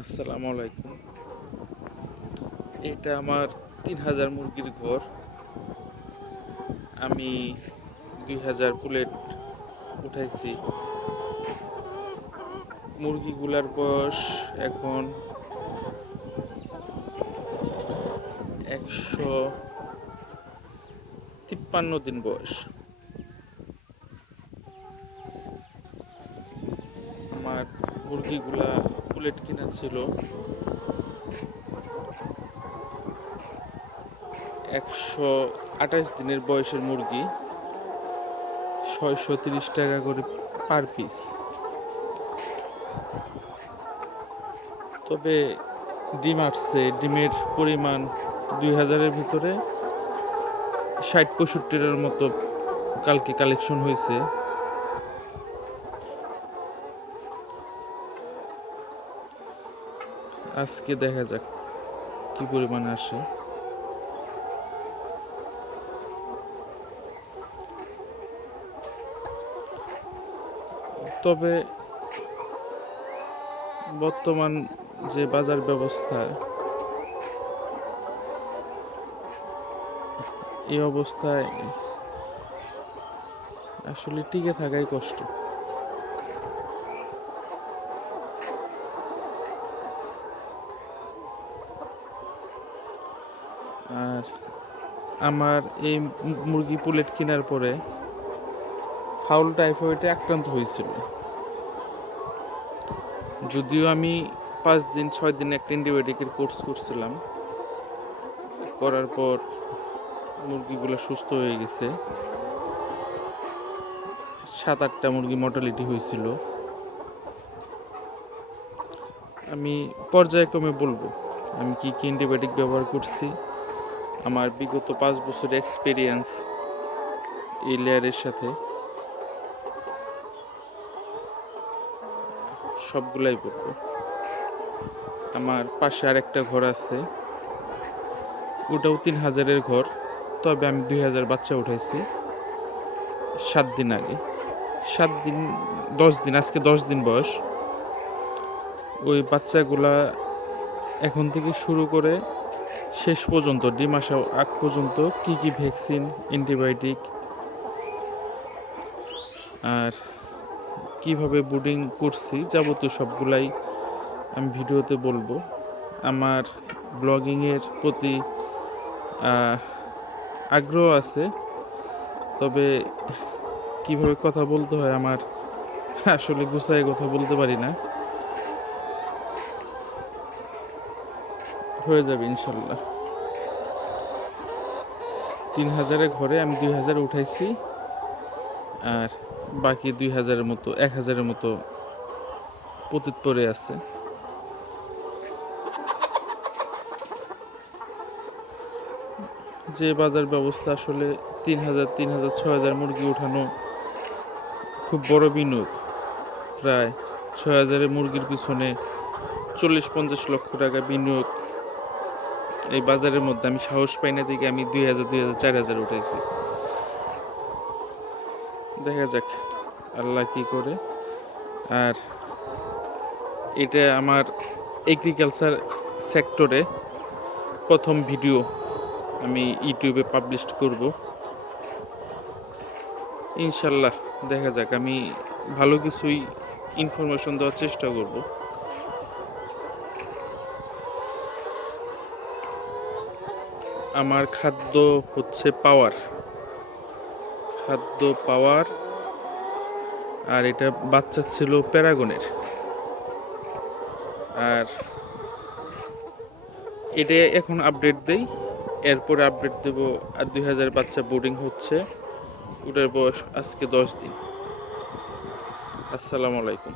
আসসালামু আলাইকুম। এটা আমার তিন হাজার মুরগির ঘর। আমি দুই হাজার প্লেট উঠাইছি। মুরগিগুলার বয়স এখন একশো তিপ্পান্ন দিন বয়স। আমার মুরগিগুলা বুলেট কিনা ছিল? একশো আঠাশ দিনের বয়সের মুরগি, ছয়শো তিরিশ টাকা করে পার পিস তবে ডিম আসছে, ডিমের পরিমাণ দুই হাজারের ভিতরে ষাট পঁয়ষট্টির মতো কালকে কালেকশন হয়েছে। আজকে দেখা যাক কি পরিমাণে আসে। তবে বর্তমান যে বাজার ব্যবস্থা, এই অবস্থায় আসলে টিকে থাকাই কষ্ট। আর আমার এই মুরগি পুলেট কেনার পরে ফাউল টাইফয়েডে আক্রান্ত হয়েছিল। যদিও আমি পাঁচ দিন, ছয় দিন একটা অ্যান্টিবায়োটিকের কোর্স করছিলাম। করার পর মুরগিগুলো সুস্থ হয়ে গেছে। সাত, আটটা মুরগি মর্টালিটি হয়েছিল। আমি পর্যায়ক্রমে বলব, আমি কি কি অ্যান্টিবায়োটিক ব্যবহার করছি আমার বিগত পাঁচ বছর এক্সপিরিয়েন্স এই লেয়ারের সাথে। সবগুলাই বলব আমার পাশে আর একটা ঘর আছে। ওটাও তিন হাজারের ঘর, তবে আমি দুই হাজার বাচ্চা উঠাইছি সাত দিন আগে। সাত দিন, দশ দিন, আজকে দশ দিন বয়স। ওই বাচ্চাগুলা এখন থেকে শুরু করে শেষ পর্যন্ত, ডিম আসা আগ পর্যন্ত কি কি ভ্যাকসিন, অ্যান্টিবায়োটিক, আর কীভাবে বুডিং করছি যাবতীয় সবগুলাই আমি ভিডিওতে বলব। আমার ব্লগিংয়ের প্রতি আগ্রহ আছে, তবে কীভাবে কথা বলতে হয় আমার আসলে গুছায় কথা বলতে পারি না। হয়ে যাবে, ইনশাল্লাহ। তিন হাজারের ঘরে আমি দুই হাজার উঠাইছি, আর বাকি দুই হাজারের মতো, এক হাজারের মতো পতিত পড়ে আছে। যে বাজার ব্যবস্থা আসলে তিন হাজার তিন হাজার, ছয় হাজার মুরগি উঠানো খুব বড় বিনিয়োগ। প্রায় ছয় হাজারের মুরগির পিছনে চল্লিশ, পঞ্চাশ লক্ষ টাকা বিনিয়োগ এই বাজারের মধ্যে আমি সাহস পাই না দিকে আমি দুই হাজার দুই হাজার, চার হাজার উঠেছি দেখা যাক আল্লাহ কি করে। আর এটা আমার এগ্রিকালচার সেক্টরে প্রথম ভিডিও আমি ইউটিউবে পাবলিশ করব। ইনশাল্লাহ দেখা যাক, আমি ভালো কিছুই ইনফরমেশন দেওয়ার চেষ্টা করব। আমার খাদ্য হচ্ছে পাওয়ার। খাদ্য পাওয়ার, আর এটা বাচ্চা ছিল প্যারাগনের। আর এটা এখন আপডেট দেই। এরপরে আপডেট দেব, আর দুই হাজার বাচ্চা বোর্ডিং হচ্ছে। ওটার বয়স আজকে দশ দিন। আসসালামু আলাইকুম।